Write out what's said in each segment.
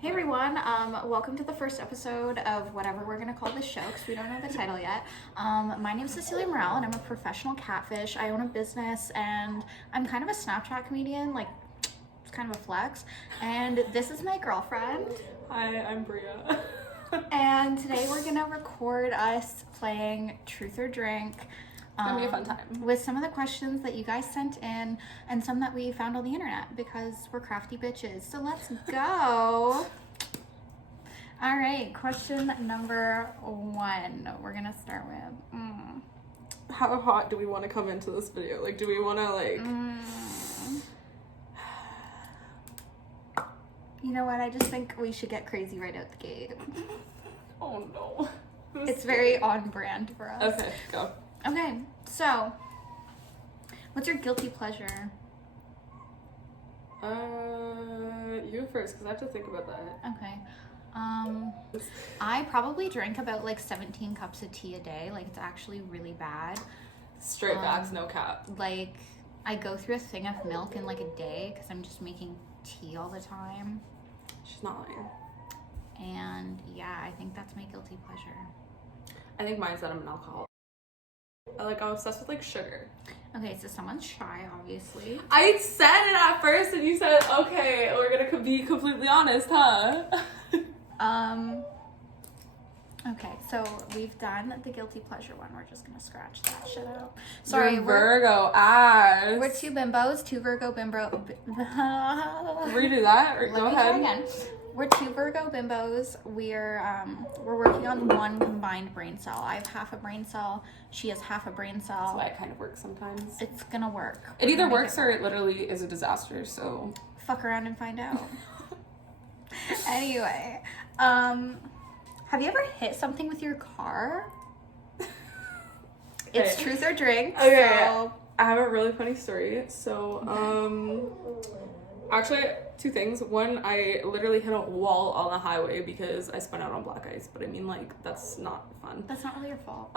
Hey everyone, welcome to the first episode of whatever we're gonna call this show because we don't know the title yet. My name is Cecilia Morrell and I'm a professional catfish. I own a business and I'm kind of a Snapchat comedian, like it's kind of a flex. And this is my girlfriend. Hi, I'm Briaa. And today we're gonna record us playing Truth or Drink. It's gonna be a fun time. With some of the questions that you guys sent in and some that we found on the internet because we're crafty bitches. So let's go. All right, question number 1. We're gonna start with. How hot do we want to come into this video? Like, do we want to like? You know what? I just think we should get crazy right out the gate. Oh no. It's very on brand for us. Okay, go. Okay, so what's your guilty pleasure? You go first because I have to think about that. Okay. I probably drink about like 17 cups of tea a day. Like it's actually really bad. Straight facts, no cap. Like I go through a thing of milk in like a day because I'm just making tea all the time. She's not lying. And yeah, I think that's my guilty pleasure. I think mine's that I'm an alcoholic. I'm obsessed with like sugar. Okay, so someone's shy, obviously. I said it at first and you said, okay, we're gonna be completely honest, huh? Okay, so we've done the guilty pleasure one. We're just gonna scratch that shit out. Sorry, You're Virgo ass. We're 2 bimbos, 2 Virgo bimbo. Redo that or go ahead. Again. We're 2 Virgo bimbos. We're working on one combined brain cell. I have half a brain cell. She has half a brain cell. That's why it kind of works sometimes. It's gonna work. It either works or it literally is a disaster. So fuck around and find out. Anyway, have you ever hit something with your car? It's Okay. truth or drink. Okay. So... I have a really funny story. So, actually, 2 things. One, I literally hit a wall on the highway because I spun out on black ice. But I mean, like, that's not fun. That's not really your fault.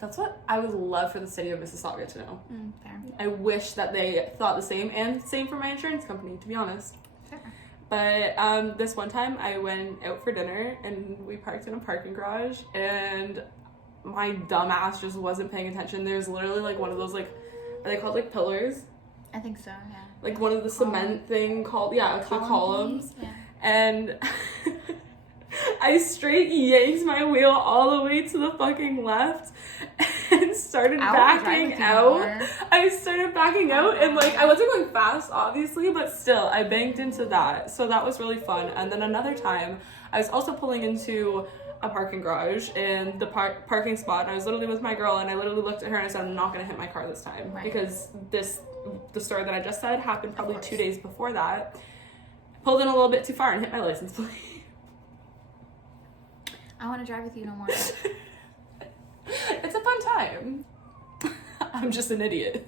That's what I would love for the city of Mississauga to know. Fair. I wish that they thought the same, and same for my insurance company, to be honest. Fair. But this one time I went out for dinner and we parked in a parking garage and my dumb ass just wasn't paying attention. There's literally like one of those, like, are they called like pillars? I think so, yeah. Like one of the cement thing called, yeah, the columns. Yeah. And I straight yanked my wheel all the way to the fucking left and started backing out. I started backing out and like I wasn't going fast obviously, but still I banked into that. So that was really fun. And then another time I was also pulling into a parking garage in the parking spot and I was literally with my girl and I literally looked at her and I said, I'm not gonna hit my car this time. Right. Because the story that I just said happened probably 2 days before that. Pulled in a little bit too far and hit my license plate. I want to drive with you no more. It's a fun time. I'm just an idiot.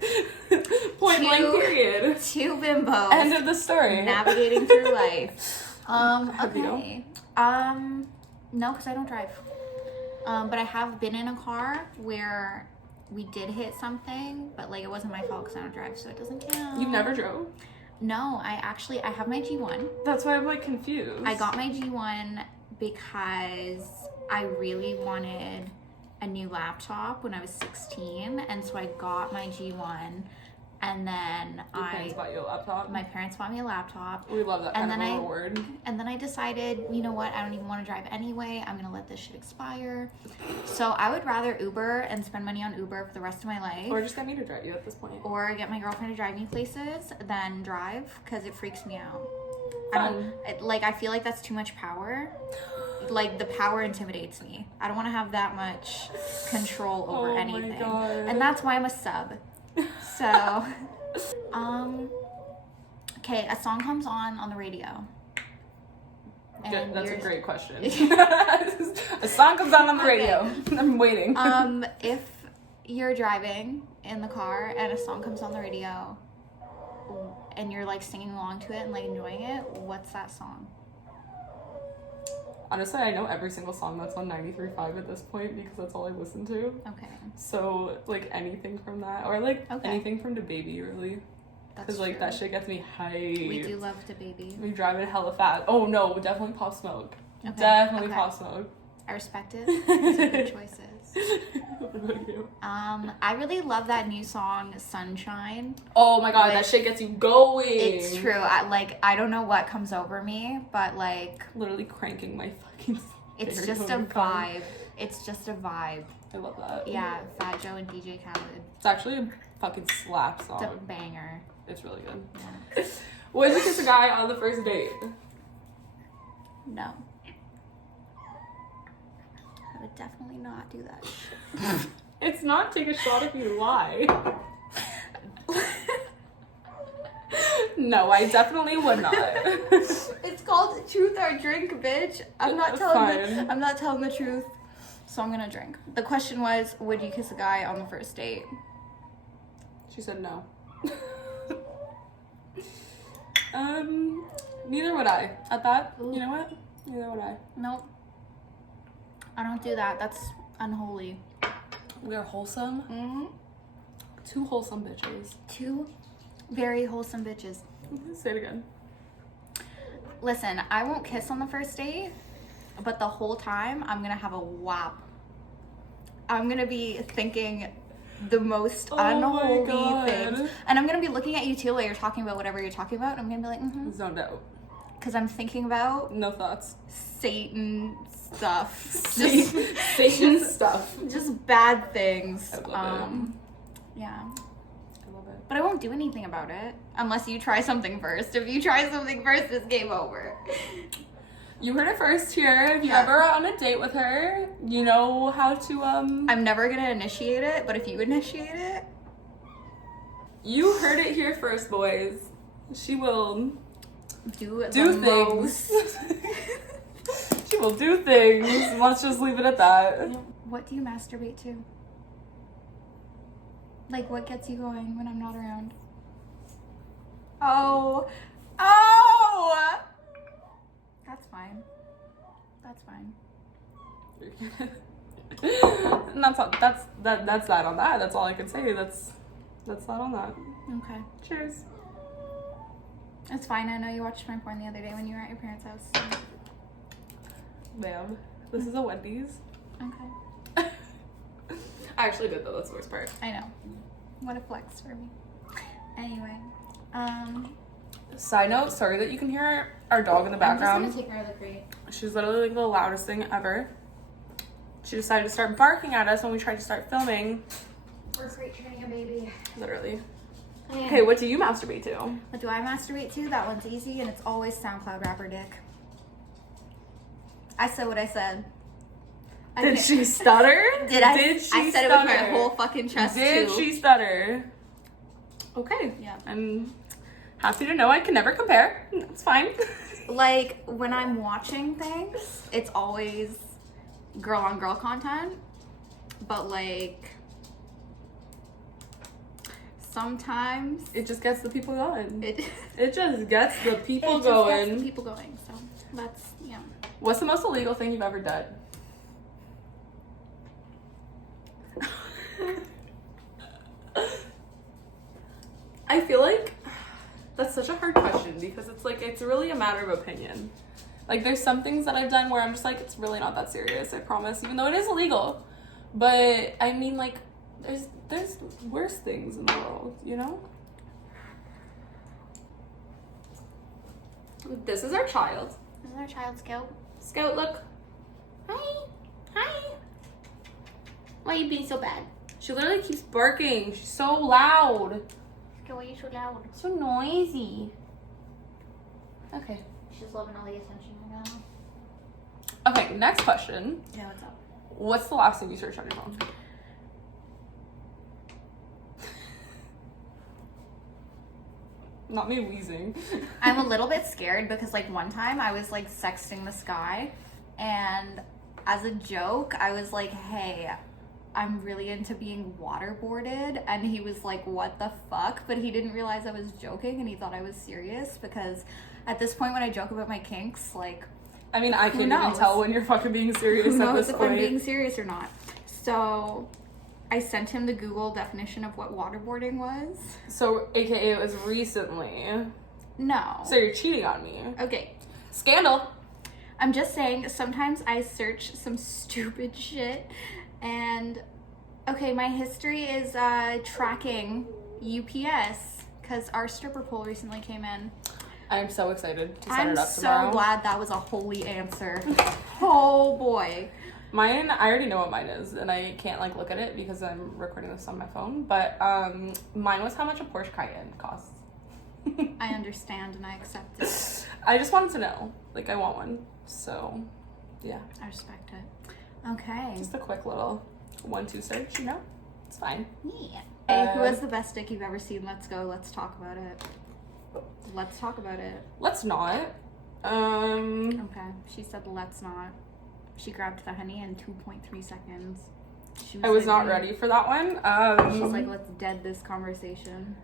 Point blank period. 2 bimbos. End of the story. Navigating through life. Have you? Okay. No, because I don't drive. But I have been in a car where we did hit something, but like it wasn't my fault because I don't drive, so it doesn't count. You've never drove? No, I have my G1. That's why I'm like confused. I got my G1 because I really wanted a new laptop when I was 16, and so I got my G1, and then Your parents bought you a laptop? my parents bought me a laptop. We love that And kind then of reward. And then I decided, you know what, I don't even want to drive anyway. I'm gonna let this shit expire. So I would rather Uber and spend money on Uber for the rest of my life, Or just get me to drive you at this point. or get my girlfriend to drive me places than drive, because it freaks me out. Fun. I feel like that's too much power. Like the power intimidates me. I don't want to have that much control over anything. My God. And that's why I'm a sub. So, okay, a song comes on the radio. Good. That's a great question. A song comes on the radio. I'm waiting. If you're driving in the car and a song comes on the radio and you're like singing along to it and like enjoying it, what's that song? Honestly, I know every single song that's on 93.5 at this point because that's all I listen to. Okay. So, like, anything from that. Or, like, anything from Babyy, really. Because, like, that shit gets me hyped. We do love to baby. We drive it hella fast. Oh, no, definitely Pop Smoke. Okay. Definitely Pop Smoke. I respect it. Those are good choices. What about you? I really love that new song, Sunshine. Oh my god, that shit gets you going. It's true. I don't know what comes over me, but, like... Literally cranking my fucking... It's just a vibe. It's just a vibe. I love that. Yeah, Fat Joe and DJ Khaled. It's actually a fucking slap song. It's a banger. It's really good. Yeah. Would you kiss a guy on the first date? No. I would definitely not do that shit. It's not take a shot if you lie. No, I definitely would not. It's called Truth or Drink, bitch. I'm not telling the truth, so I'm gonna drink. The question was, would you kiss a guy on the first date? She said no. Neither would I. At that, you know what? Neither would I. Nope. I don't do that. That's unholy. We are wholesome. Mm-hmm. Two wholesome bitches. Two very wholesome bitches. Say it again. Listen, I won't kiss on the first date, but the whole time I'm gonna have a whap. I'm gonna be thinking the most unholy things. And I'm gonna be looking at you too while you're talking about whatever you're talking about. I'm gonna be like, Zoned out. Because I'm thinking about no thoughts. Satan stuff. Satan stuff. Just bad things. I love it. Yeah. I love it. But I won't do anything about it unless you try something first. If you try something first, it's game over. You heard it first here. If you ever are on a date with her, you know how to I'm never gonna initiate it, but if you initiate it, you heard it here first, boys. She will do things. She will do things. Let's just leave it at that. What do you masturbate to? Like, what gets you going when I'm not around? Oh! That's fine. That's fine. And that's that on that. That's all I can say. That's that on that. Okay. Cheers. It's fine. I know you watched my porn the other day when you were at your parents' house. So. Ma'am, this is a Wendy's. Okay. I actually did though. That's the worst part. I know. What a flex for me. Anyway, Side note, sorry that you can hear our dog in the background. I'm just gonna take her out of the crate. She's literally like the loudest thing ever. She decided to start barking at us when we tried to start filming. We're crate training a baby. Literally. Yeah. Okay, what do you masturbate to? What do I masturbate to? That one's easy, and it's always SoundCloud rapper dick. I said what I said. Did she stutter? Did I said it with my whole fucking chest Did too. she stutter? Okay. Yeah. I'm happy to know I can never compare. It's fine. Like, when I'm watching things, it's always girl on girl content. But, like, sometimes it just gets the people going. It just gets the people it going. Just gets the people going. So, that's, yeah. What's the most illegal thing you've ever done? I feel like that's such a hard question because it's like, it's really a matter of opinion. Like, there's some things that I've done where I'm just like, it's really not that serious, I promise, even though it is illegal. But I mean, like, there's worse things in the world, you know? This is our child. This is our child, Scout. Scout, look. Hi. Hi. Why are you being so bad? She literally keeps barking. She's so loud. Scout, why are you so loud? So noisy. Okay. She's loving all the attention right now. Okay, next question. Yeah, what's up? What's the last thing you searched on your phone? Not me wheezing. I'm a little bit scared because, like, one time I was, like, sexting this guy, and as a joke, I was like, hey, I'm really into being waterboarded, and he was like, what the fuck? But he didn't realize I was joking, and he thought I was serious, because at this point when I joke about my kinks, like, I mean, I can't even tell when you're fucking being serious who at knows this if point. I'm being serious or not. So I sent him the Google definition of what waterboarding was. So, AKA it was recently. No. So you're cheating on me. Okay. Scandal. I'm just saying, sometimes I search some stupid shit, and okay, my history is tracking UPS because our stripper pole recently came in. I'm so excited to set it up so tomorrow. glad that was a holy answer. Oh boy. Mine, I already know what mine is, and I can't like look at it because I'm recording this on my phone. But mine was how much a Porsche Cayenne costs. I understand and I accept it. I just wanted to know. Like, I want one. So, yeah. I respect it. Okay. Just a quick little 1-2 search, you know? It's fine. Yeah. Hey, who has the best dick you've ever seen? Let's go. Let's talk about it. Let's talk about it. Let's not. Okay. She said let's not. She grabbed the honey in 2.3 seconds. I was not ready for that one. She's like, let's dead this conversation.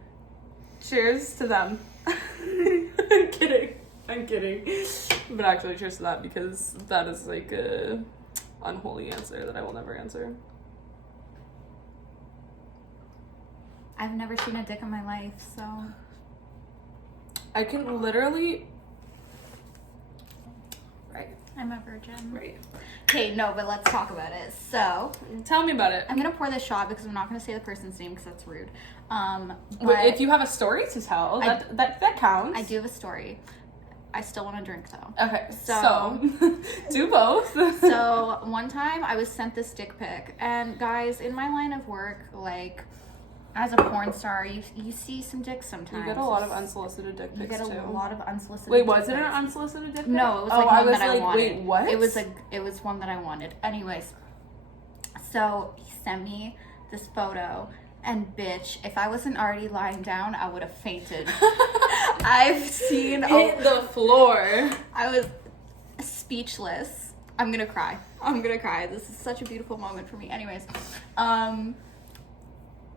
Cheers to them. I'm kidding. But actually, cheers to that, because that is like a unholy answer that I will never answer. I've never seen a dick in my life, so. I can literally. Right. I'm a virgin. Right. Okay, no, but let's talk about it. So. Tell me about it. I'm gonna pour this shot because I'm not gonna say the person's name because that's rude. But if you have a story to tell, that counts. I do have a story. I still want to drink though. Okay, so do both. So one time I was sent this dick pic, and guys, in my line of work, like as a porn star, you see some dicks sometimes. You get a lot of unsolicited dick pics. You get a lot of unsolicited. Wait, was it an unsolicited dick pic? No, it was like one that I wanted. Wait, what? It was one that I wanted. Anyways, so he sent me this photo. And bitch, if I wasn't already lying down, I would have fainted. I've seen hit the floor. I was speechless. I'm gonna cry. This is such a beautiful moment for me. Anyways, I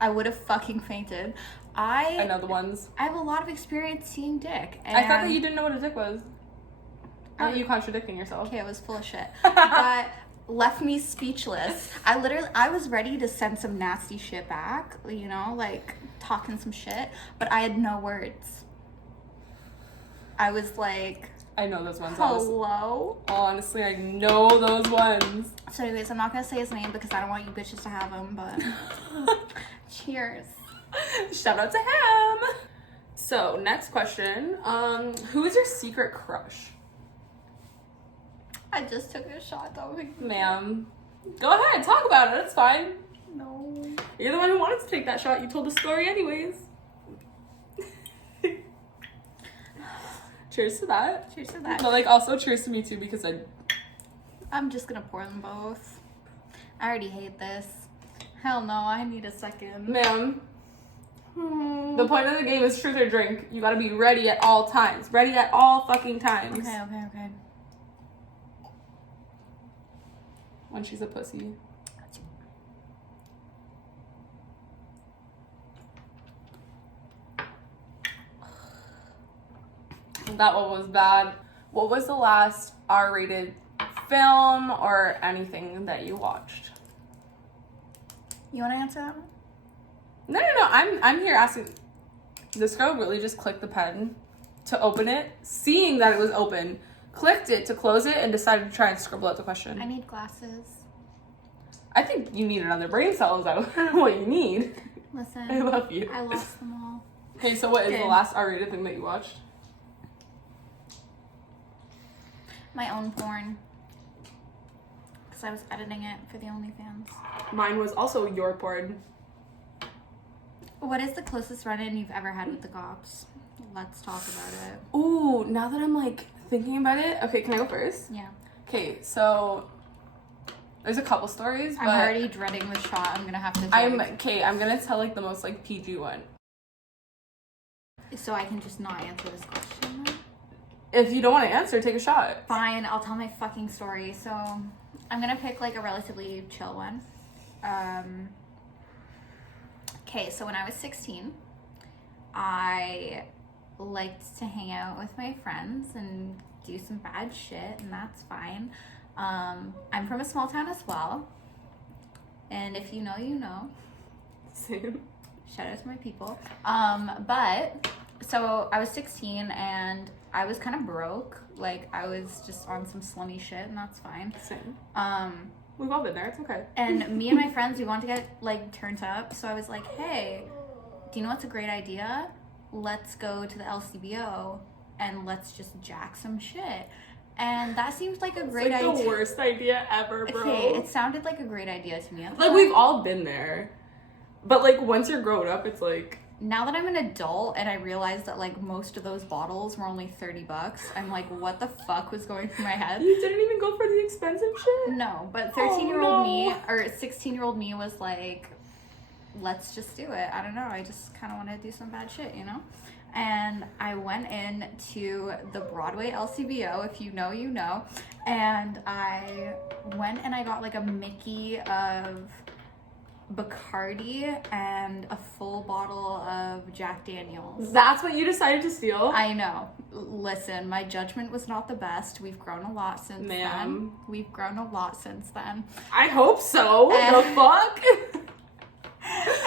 would have fucking fainted. I know the ones. I have a lot of experience seeing dick. And I thought that you didn't know what a dick was. Are you contradicting yourself? Okay, I was full of shit. But left me speechless. I was ready to send some nasty shit back, you know, like talking some shit, but I had no words. I was like, I know those ones. Hello? Honestly, I know those ones. So anyways, I'm not gonna say his name because I don't want you bitches to have him, but cheers. Shout out to him. So, next question. Who is your secret crush? I just took a shot though. Ma'am. Go ahead, talk about it. It's fine. No. You're the one who wanted to take that shot. You told the story anyways. Cheers to that. Cheers to that. But like also cheers to me too, because I'm just gonna pour them both. I already hate this. Hell no, I need a second. Ma'am. The point of the game is truth or drink. You gotta be ready at all times. Ready at all fucking times. Okay. When she's a pussy. That one was bad. What was the last R-rated film or anything that you watched? You want to answer that one? No. I'm here asking. This girl really just clicked the pen to open it, seeing that it was open, clicked it to close it, and decided to try and scribble out the question. I need glasses. I think you need another brain cell. Is that what you need? Listen. I love you. I lost them all. Okay, so what is the last R-rated thing that you watched? My own porn. Because I was editing it for the OnlyFans. Mine was also your porn. What is the closest run-in you've ever had with the cops? Let's talk about it. Ooh, now that I'm like thinking about it. Okay, can I go first? Yeah. Okay, so there's a couple stories, but I'm already dreading the shot I'm gonna have to take. I'm gonna tell like the most like PG one. So I can just not answer this question then? If you don't want to answer, take a shot. Fine, I'll tell my fucking story. So I'm gonna pick like a relatively chill one. Okay, so when I was 16, I liked to hang out with my friends and do some bad shit, and that's fine. I'm from a small town as well. And if you know, you know. Same. Shout out to my people. But so I was 16 and I was kind of broke. Like I was just on some slummy shit, and that's fine. Same. We've all been there. It's okay. And me and my friends, we wanted to get like turned up. So I was like, hey, do you know what's a great idea? Let's go to the LCBO and let's just jack some shit. And that seems like a great idea. It's like the worst idea ever, bro. Okay, it sounded like a great idea to me. Like, we've all been there. But, like, once you're grown up, it's like... Now that I'm an adult and I realize that, like, most of those bottles were only $30, I'm like, what the fuck was going through my head? You didn't even go for the expensive shit? No, but 13-year-old me, or 16-year-old me was like, let's just do it. I don't know. I just kind of want to do some bad shit, you know? And I went in to the Broadway LCBO, if you know, you know. And I went and I got like a Mickey of Bacardi and a full bottle of Jack Daniels. That's what you decided to steal? I know. Listen, my judgment was not the best. We've grown a lot since then. We've grown a lot since then. I hope so. The fuck?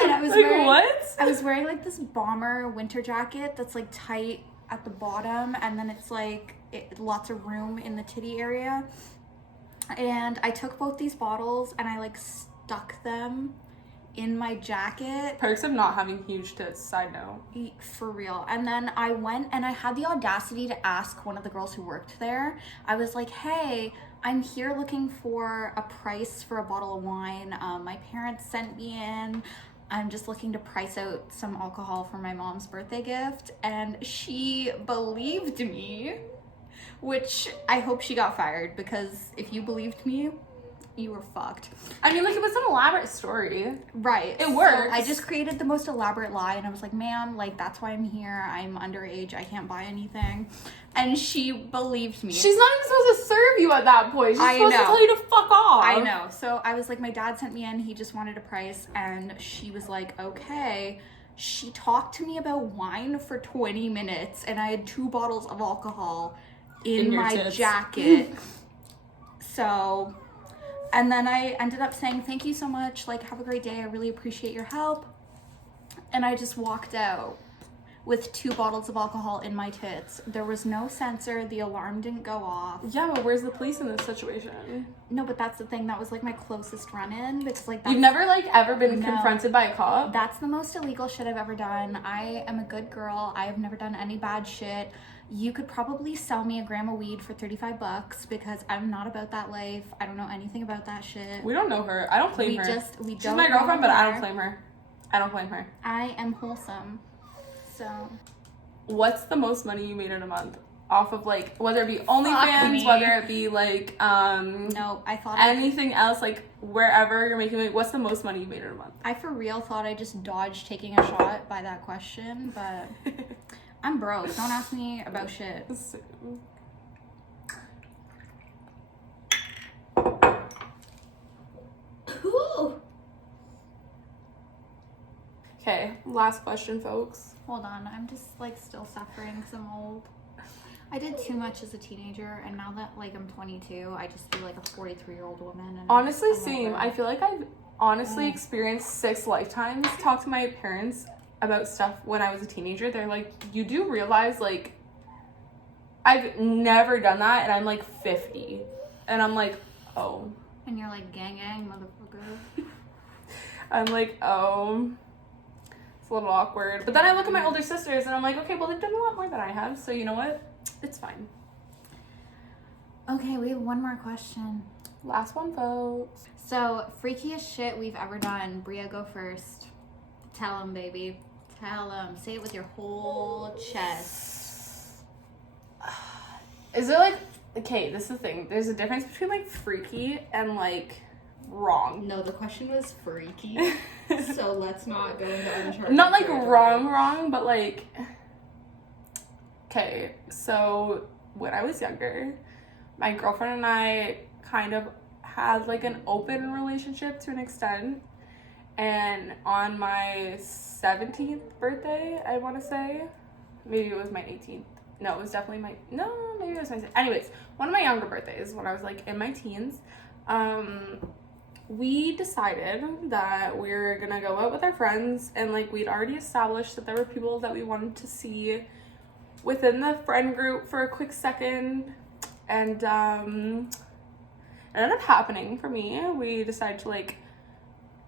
And I was like, wearing, what? I was wearing like this bomber winter jacket that's like tight at the bottom, and then it's like lots of room in the titty area. And I took both these bottles and I like stuck them in my jacket. Perks of not having huge tits, side note. For real. And then I went and I had the audacity to ask one of the girls who worked there. I was like, hey, I'm here looking for a price for a bottle of wine. My parents sent me in. I'm just looking to price out some alcohol for my mom's birthday gift. And she believed me, which I hope she got fired, because if you believed me, you were fucked. I mean, like, it was an elaborate story. Right. It works. So I just created the most elaborate lie, and I was like, ma'am, like, that's why I'm here. I'm underage. I can't buy anything. And she believed me. She's not even supposed to serve you at that point. She's supposed to tell you to fuck off. I know. So I was like, my dad sent me in. He just wanted a price. And she was like, okay. She talked to me about wine for 20 minutes, and I had 2 bottles of alcohol in my jacket. So... And then I ended up saying, thank you so much. Like, have a great day. I really appreciate your help. And I just walked out with 2 bottles of alcohol in my tits. There was no sensor. The alarm didn't go off. Yeah, but where's the police in this situation? No, but that's the thing. That was, like, my closest run-in. Because, like, you've never, like, ever been confronted by a cop? That's the most illegal shit I've ever done. I am a good girl. I have never done any bad shit. You could probably sell me a gram of weed for $35 because I'm not about that life. I don't know anything about that shit. We don't know her. I don't claim her. She's my girlfriend, but I don't claim her. I don't claim her. I am wholesome. So. What's the most money you made in a month? Off of, like, whether it be OnlyFans, whether it be, like, no, I thought anything else, like, wherever you're making money, what's the most money you made in a month? I for real thought I just dodged taking a shot by that question, but I'm broke. Don't ask me about shit. Okay, last question, folks. Hold on, I'm just, like, still suffering because I'm old. I did too much as a teenager, and now that, like, I'm 22, I just feel like a 43-year-old woman. And honestly, same. I feel like I've honestly experienced 6 lifetimes. Talk to my parents about stuff when I was a teenager. They're like, you do realize, like, I've never done that, and I'm, like, 50. And I'm like, oh. And you're like, gang, motherfucker. I'm like, oh. It's a little awkward. But then I look at my older sisters, and I'm like, okay, well, they've done a lot more than I have, so you know what? It's fine. Okay, we have one more question. Last one, folks. So, freakiest shit we've ever done. Briaa, go first. Tell them, baby. Tell them. Say it with your whole chest. Is there, like... Okay, this is the thing. There's a difference between, like, freaky and, like, wrong. No, the question was freaky. So let's not go into uncharted. Not, like, wrong, but, like... Okay, so when I was younger, my girlfriend and I kind of had, like, an open relationship to an extent. And on my 17th birthday, I want to say, maybe it was my 18th. No, it was definitely maybe it was my... Anyways, one of my younger birthdays, when I was, like, in my teens, we decided that we're gonna go out with our friends, and like we'd already established that there were people that we wanted to see within the friend group for a quick second, and it ended up happening for me. We decided to like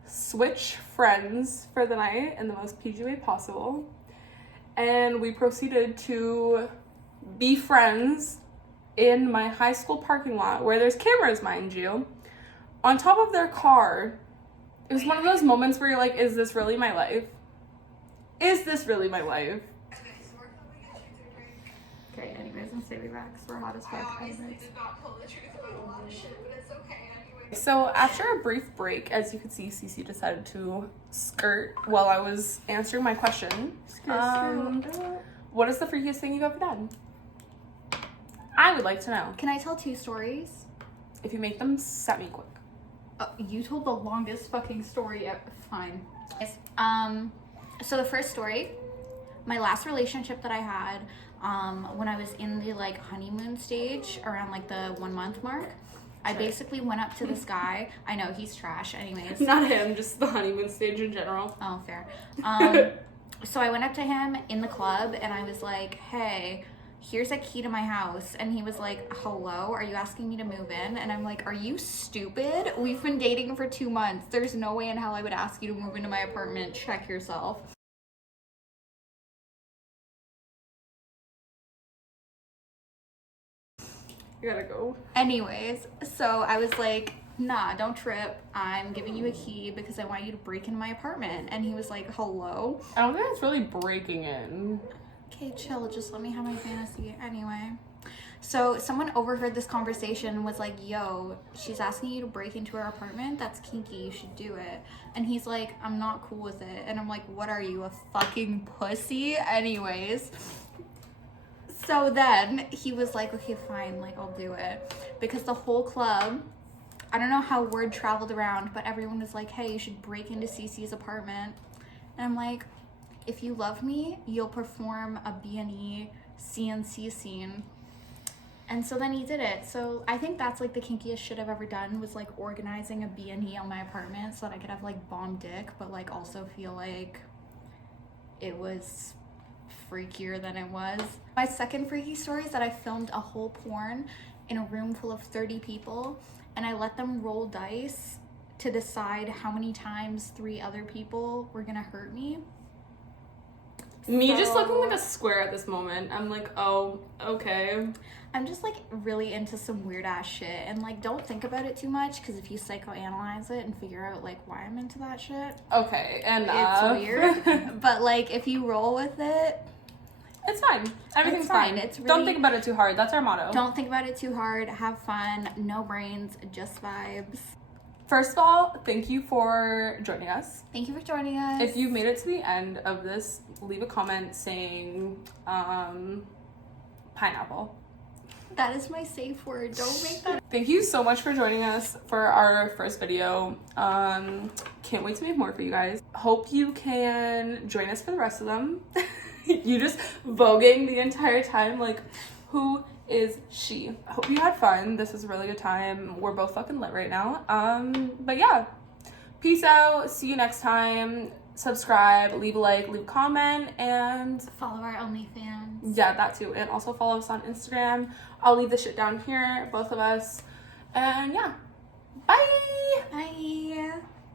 switch friends for the night in the most PG way possible, and we proceeded to be friends in my high school parking lot where there's cameras, mind you, on top of their car. It was one of those moments where you're like, is this really my life? Is this really my life? Okay, anyways, I'm saving back because we're hot as fuck. So after a brief break, as you can see, Cece decided to skirt while I was answering my question. What is the freakiest thing you've ever done? I would like to know. Can I tell 2 stories? If you make them, set me quick. You told the longest fucking story yet. Fine. So the first story, my last relationship that I had, when I was in the like honeymoon stage around like the 1 month mark, I basically went up to this guy. I know he's trash anyways. Not him, just the honeymoon stage in general. Oh, fair. So I went up to him in the club and I was like, hey, here's a key to my house. And he was like, hello, are you asking me to move in? And I'm like, are you stupid? We've been dating for 2 months. There's no way in hell I would ask you to move into my apartment. Check yourself. You gotta go. Anyways, so I was like, nah, don't trip. I'm giving you a key because I want you to break into my apartment. And he was like, hello? I don't think it's really breaking in. Okay, chill. Just let me have my fantasy. Anyway. So someone overheard this conversation and was like, yo, she's asking you to break into her apartment? That's kinky. You should do it. And he's like, I'm not cool with it. And I'm like, what are you, a fucking pussy? Anyways. So then he was like, okay, fine. Like, I'll do it. Because the whole club, I don't know how word traveled around, but everyone was like, hey, you should break into Cece's apartment. And I'm like, if you love me, you'll perform a B&E CNC scene. And so then he did it. So I think that's like the kinkiest shit I've ever done, was like organizing a B&E on my apartment so that I could have like bomb dick, but like also feel like it was freakier than it was. My second freaky story is that I filmed a whole porn in a room full of 30 people and I let them roll dice to decide how many times 3 other people were gonna hurt me. Me just looking like a square at this moment. I'm like, oh, okay. I'm just like really into some weird ass shit, and like don't think about it too much, because if you psychoanalyze it and figure out like why I'm into that shit, okay, and it's weird. But like if you roll with it, it's fine. Everything's fine. It's really, don't think about it too hard. That's our motto. Don't think about it too hard. Have fun. No brains, just vibes. First of all, thank you for joining us. Thank you for joining us. If you've made it to the end of this, leave a comment saying pineapple. That is my safe word. Don't make that. Thank you so much for joining us for our first video. Can't wait to make more for you guys. Hope you can join us for the rest of them. You just voguing the entire time, like, who is she? Hope you had fun. This was a really good time. We're both fucking lit right now. But yeah, peace out. See you next time. Subscribe, leave a like, leave a comment, and follow our OnlyFans. Yeah, that too. And also follow us on Instagram. I'll leave the shit down here, both of us. And yeah, bye. Bye.